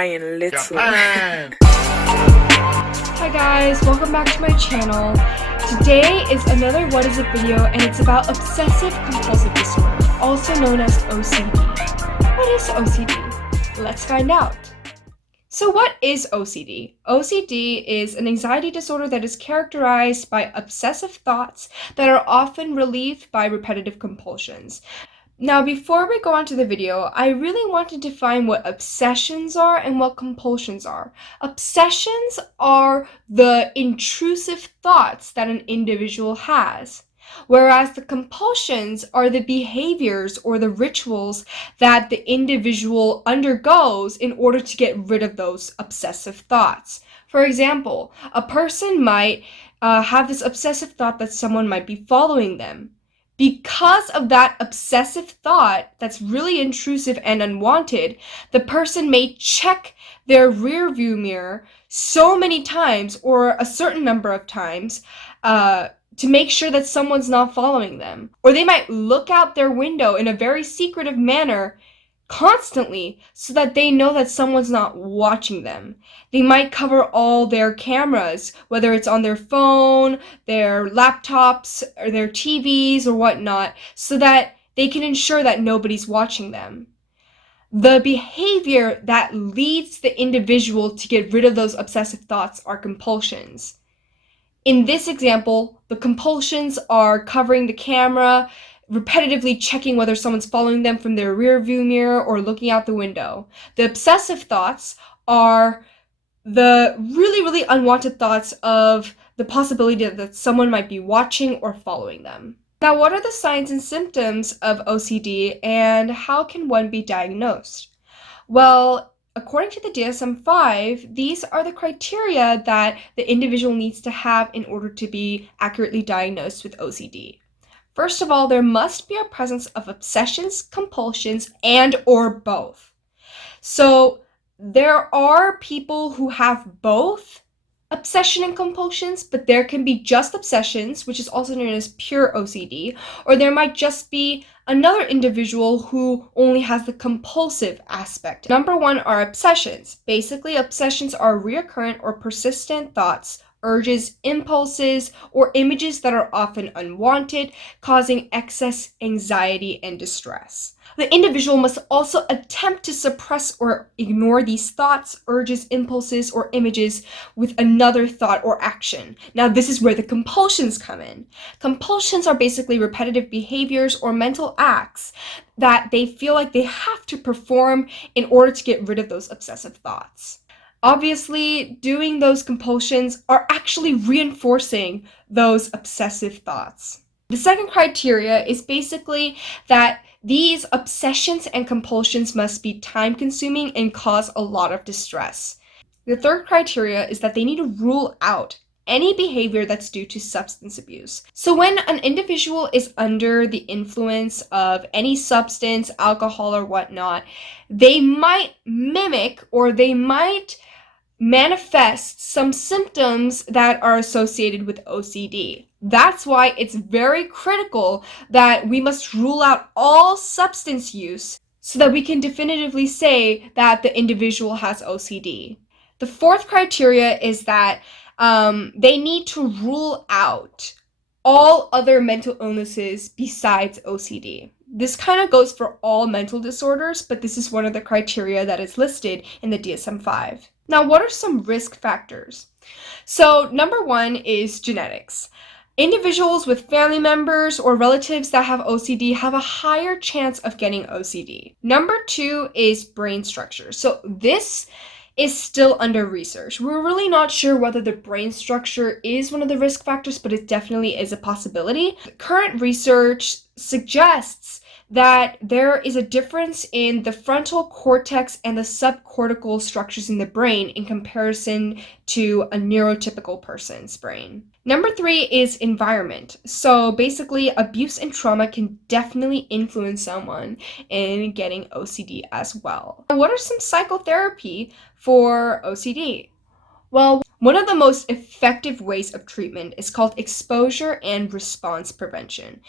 crying little. Hi guys, welcome back to my channel. Today is another What Is It video, and it's about Obsessive Compulsive Disorder, also known as OCD. What is OCD? Let's find out. So what is OCD? OCD is an anxiety disorder that is characterized by obsessive thoughts that are often relieved by repetitive compulsions. Now, before we go on to the video, I really want to define what obsessions are and what compulsions are. Obsessions are the intrusive thoughts that an individual has, whereas the compulsions are the behaviors or the rituals that the individual undergoes in order to get rid of those obsessive thoughts. For example, a person might have this obsessive thought that someone might be following them. Because of that obsessive thought that's really intrusive and unwanted, the person may check their rear view mirror so many times or a certain number of times to make sure that someone's not following them. Or they might look out their window in a very secretive manner constantly so that they know that someone's not watching them. They might cover all their cameras, whether it's on their phone, their laptops, or their TVs or whatnot, so that they can ensure that nobody's watching them. The behavior that leads the individual to get rid of those obsessive thoughts are compulsions. In this example, the compulsions are covering the camera, repetitively checking whether someone's following them from their rear view mirror or looking out the window. The obsessive thoughts are the really unwanted thoughts of the possibility that someone might be watching or following them. Now, what are the signs and symptoms of OCD and how can one be diagnosed? Well, according to the DSM-5, these are the criteria that the individual needs to have in order to be accurately diagnosed with OCD. First of all, there must be a presence of obsessions, compulsions, and or both. So there are people who have both obsession and compulsions, but there can be just obsessions, which is also known as pure OCD, or there might just be another individual who only has the compulsive aspect. Number one are obsessions. Basically, obsessions are recurrent or persistent thoughts, urges, impulses, or images that are often unwanted, causing excess anxiety and distress. The individual must also attempt to suppress or ignore these thoughts, urges, impulses, or images with another thought or action. Now, this is where the compulsions come in. Compulsions are basically repetitive behaviors or mental acts that they feel like they have to perform in order to get rid of those obsessive thoughts. Obviously, doing those compulsions are actually reinforcing those obsessive thoughts. The second criteria is basically that these obsessions and compulsions must be time-consuming and cause a lot of distress. The third criteria is that they need to rule out any behavior that's due to substance abuse. So when an individual is under the influence of any substance, alcohol, or whatnot, they might mimic or they might manifest some symptoms that are associated with OCD. That's why it's very critical that we must rule out all substance use so that we can definitively say that the individual has OCD. The fourth criteria is that they need to rule out all other mental illnesses besides OCD. This kind of goes for all mental disorders, but this is one of the criteria that is listed in the DSM-5. Now, what are some risk factors? So, number one is genetics. Individuals with family members or relatives that have OCD have a higher chance of getting OCD. Number two is brain structure. So this is still under research. We're really not sure whether the brain structure is one of the risk factors, but it definitely is a possibility. Current research suggests that there is a difference in the frontal cortex and the subcortical structures in the brain in comparison to a neurotypical person's brain. Number three is environment. So basically, abuse and trauma can definitely influence someone in getting OCD as well. What are some psychotherapy for OCD? Well, one of the most effective ways of treatment is called exposure and response prevention.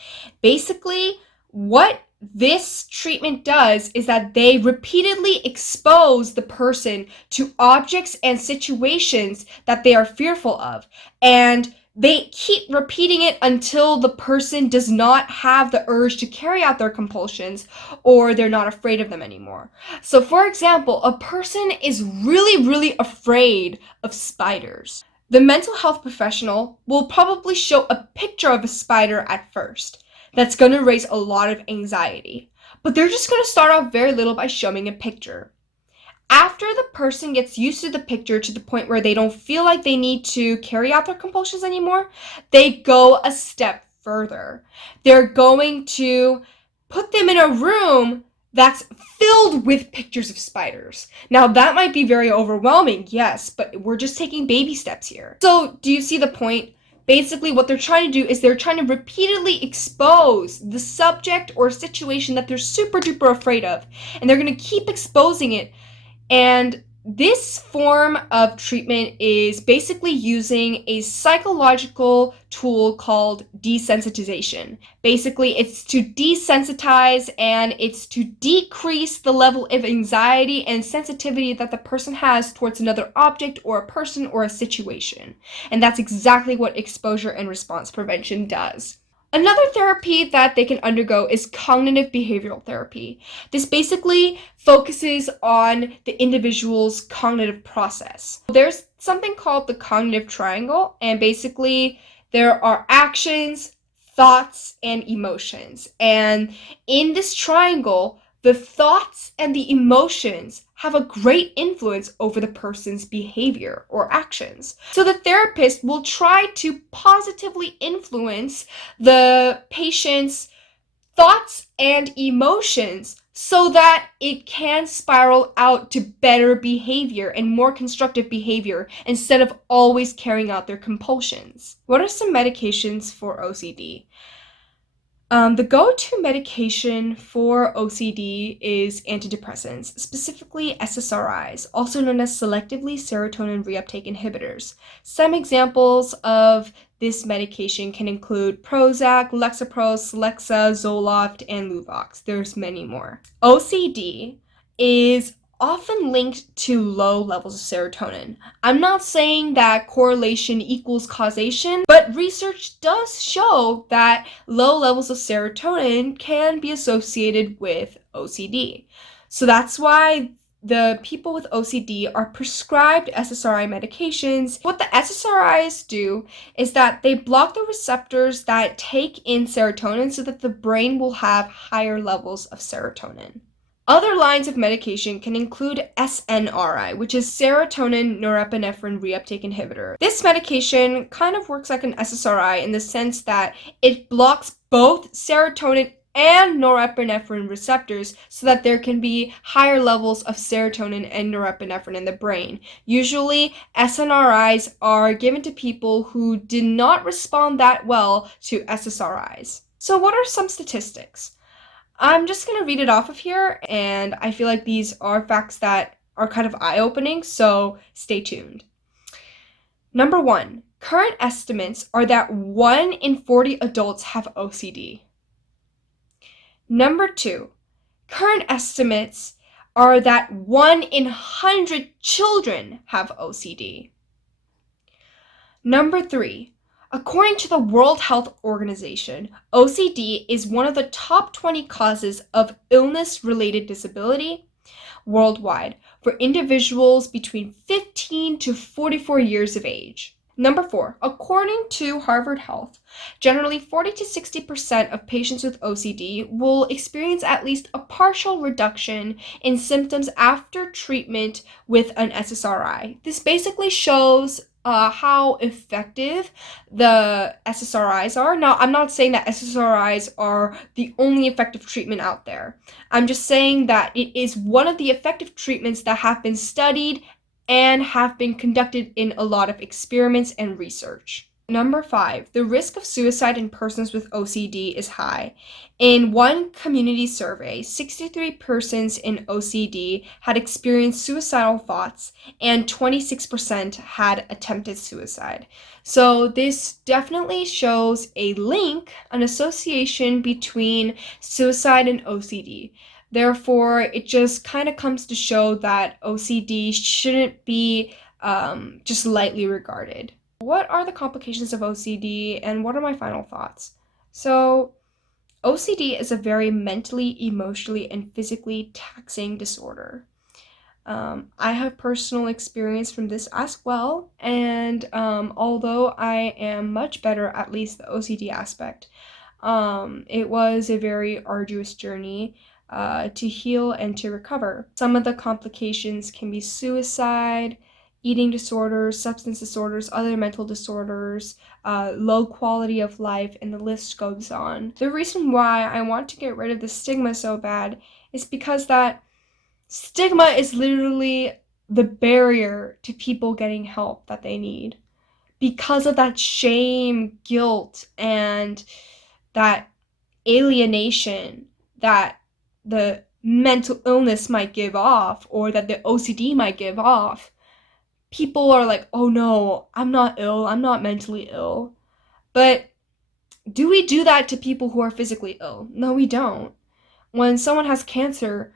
Basically, what this treatment does is that they repeatedly expose the person to objects and situations that they are fearful of, and they keep repeating it until the person does not have the urge to carry out their compulsions, or they're not afraid of them anymore. So for example, a person is really afraid of spiders. The mental health professional will probably show a picture of a spider at first. That's going to raise a lot of anxiety. But they're just going to start out very little by showing a picture. After the person gets used to the picture to the point where they don't feel like they need to carry out their compulsions anymore, they go a step further. They're going to put them in a room that's filled with pictures of spiders. Now, that might be very overwhelming, yes, but we're just taking baby steps here. So, do you see the point? Basically, what they're trying to do is they're trying to repeatedly expose the subject or situation that they're super duper afraid of, and they're going to keep exposing it. And this form of treatment is basically using a psychological tool called desensitization. Basically, it's to desensitize and it's to decrease the level of anxiety and sensitivity that the person has towards another object or a person or a situation. And that's exactly what exposure and response prevention does. Another therapy that they can undergo is cognitive behavioral therapy. This basically focuses on the individual's cognitive process. There's something called the cognitive triangle, and basically there are actions, thoughts, and emotions. And in this triangle, the thoughts and the emotions have a great influence over the person's behavior or actions. So the therapist will try to positively influence the patient's thoughts and emotions so that it can spiral out to better behavior and more constructive behavior instead of always carrying out their compulsions. What are some medications for OCD? The go-to medication for OCD is antidepressants, specifically SSRIs, also known as selectively serotonin reuptake inhibitors. Some examples of this medication can include Prozac, Lexapro, Celexa, Zoloft, and Luvox. There's many more. OCD is often linked to low levels of serotonin. I'm not saying that correlation equals causation, but research does show that low levels of serotonin can be associated with OCD. So that's why the people with OCD are prescribed SSRI medications. What the SSRIs do is that they block the receptors that take in serotonin so that the brain will have higher levels of serotonin. Other lines of medication can include SNRI, which is serotonin norepinephrine reuptake inhibitor. This medication kind of works like an SSRI in the sense that it blocks both serotonin and norepinephrine receptors so that there can be higher levels of serotonin and norepinephrine in the brain. Usually, SNRIs are given to people who did not respond that well to SSRIs. So what are some statistics? I'm just going to read it off of here, and I feel like these are facts that are kind of eye-opening, so stay tuned. Number 1, current estimates are that 1 in 40 adults have OCD. Number 2, current estimates are that 1 in 100 children have OCD. Number 3, according to the World Health Organization, OCD is one of the top 20 causes of illness-related disability worldwide for individuals between 15 to 44 years of age. Number 4, according to Harvard Health, generally 40 to 60% of patients with OCD will experience at least a partial reduction in symptoms after treatment with an SSRI. This basically shows how effective the SSRIs are. Now, I'm not saying that SSRIs are the only effective treatment out there. I'm just saying that it is one of the effective treatments that have been studied and have been conducted in a lot of experiments and research. Number 5, the risk of suicide in persons with OCD is high. In one community survey, 63 persons in OCD had experienced suicidal thoughts and 26% had attempted suicide. So this definitely shows a link, an association between suicide and OCD. Therefore, it just kind of comes to show that OCD shouldn't be just lightly regarded. What are the complications of OCD and what are my final thoughts? So, OCD is a very mentally, emotionally, and physically taxing disorder. I have personal experience from this as well, and although I am much better, at least the OCD aspect, it was a very arduous journey to heal and to recover. Some of the complications can be suicide, eating disorders, substance disorders, other mental disorders, low quality of life, and the list goes on. The reason why I want to get rid of the stigma so bad is because that stigma is literally the barrier to people getting help that they need. Because of that shame, guilt, and that alienation that the mental illness might give off, or that the OCD might give off, people are like, oh no, I'm not ill, I'm not mentally ill. But do we do that to people who are physically ill? No, we don't. When someone has cancer,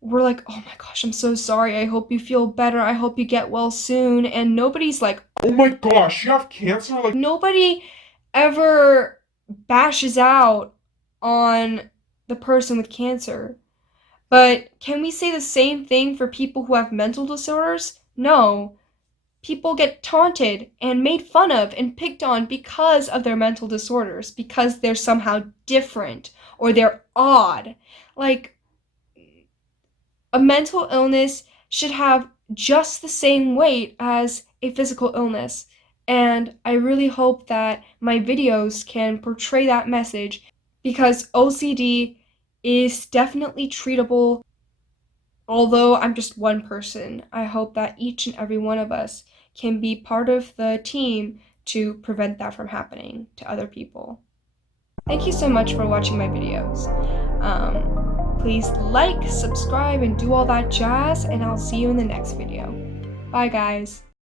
we're like, oh my gosh, I'm so sorry, I hope you feel better, I hope you get well soon, and nobody's like, Oh my gosh, you have cancer? Like, nobody ever bashes out on the person with cancer. But can we say the same thing for people who have mental disorders? No. People get taunted and made fun of and picked on because of their mental disorders, because they're somehow different or they're odd. Like, a mental illness should have just the same weight as a physical illness. And I really hope that my videos can portray that message, because OCD is definitely treatable. Although I'm just one person, I hope that each and every one of us can be part of the team to prevent that from happening to other people. Thank you so much for watching my videos. Please like, subscribe, and do all that jazz, and I'll see you in the next video. Bye, guys.